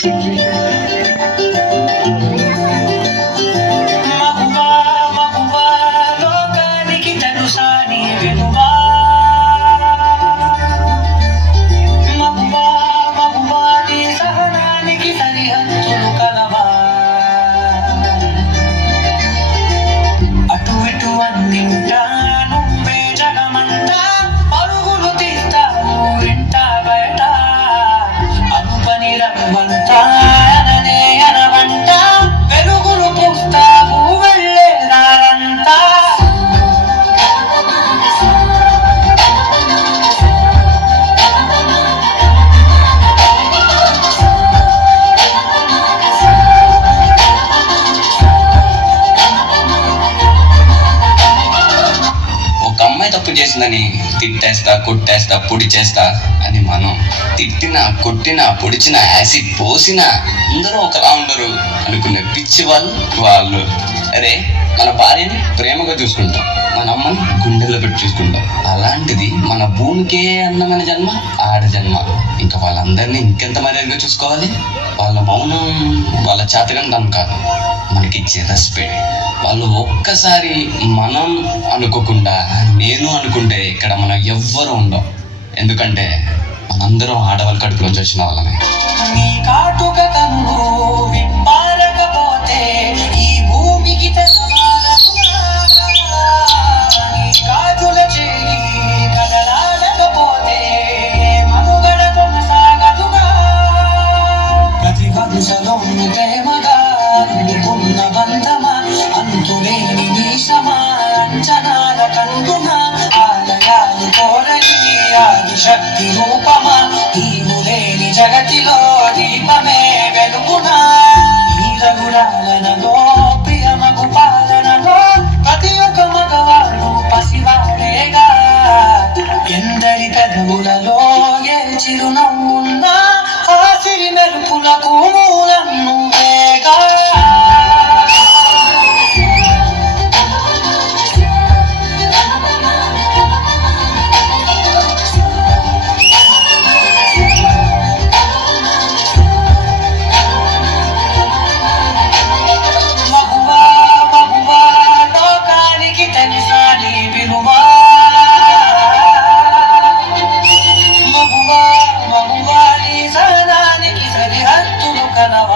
Chiquinho. time. తప్పు చేసిందని తిట్టేస్తా కొట్టేస్తా పొడి చేస్తా అని మనం తిట్టిన కొట్టిన పొడిచిన యాసిడ్ పోసినా అందరూ ఒకలా ఉండరు అనుకునే పిచ్చి వాళ్ళు వాళ్ళు. అరే మన భార్యని ప్రేమగా చూసుకుంటాం మన అమ్మని గుండెల్లో పెట్టి చూసుకుంటాం. అలాంటిది మన భూమికే అందమైన జన్మ ఆడ జన్మ. ఇంకా వాళ్ళందరినీ ఇంకెంత మర్యాదగా చూసుకోవాలి? వాళ్ళ మౌనం వాళ్ళ చేతగంతం కాదు. మనకి ఇచ్చే వాళ్ళు ఒక్కసారి మనం అనుకోకుండా నేను అనుకుంటే ఇక్కడ మనం ఎవ్వరు ఉండం. ఎందుకంటే మనందరం ఆడవాళ్ళ కడుపులోంచి వచ్చిన వాళ్ళమే. శక్తి రూపమా? నీవు లేని జగతిలో దీపమే వెలుగునా? ఈ రఘురాలనలో ప్రియమగు పాలనలో ప్రతి ఒక్క మగవాడు పసివాడేగా? ఎందరి పెదవులలో ఏ చిరునవ్వున్నా ఆసిరి మెరుపులకు canal.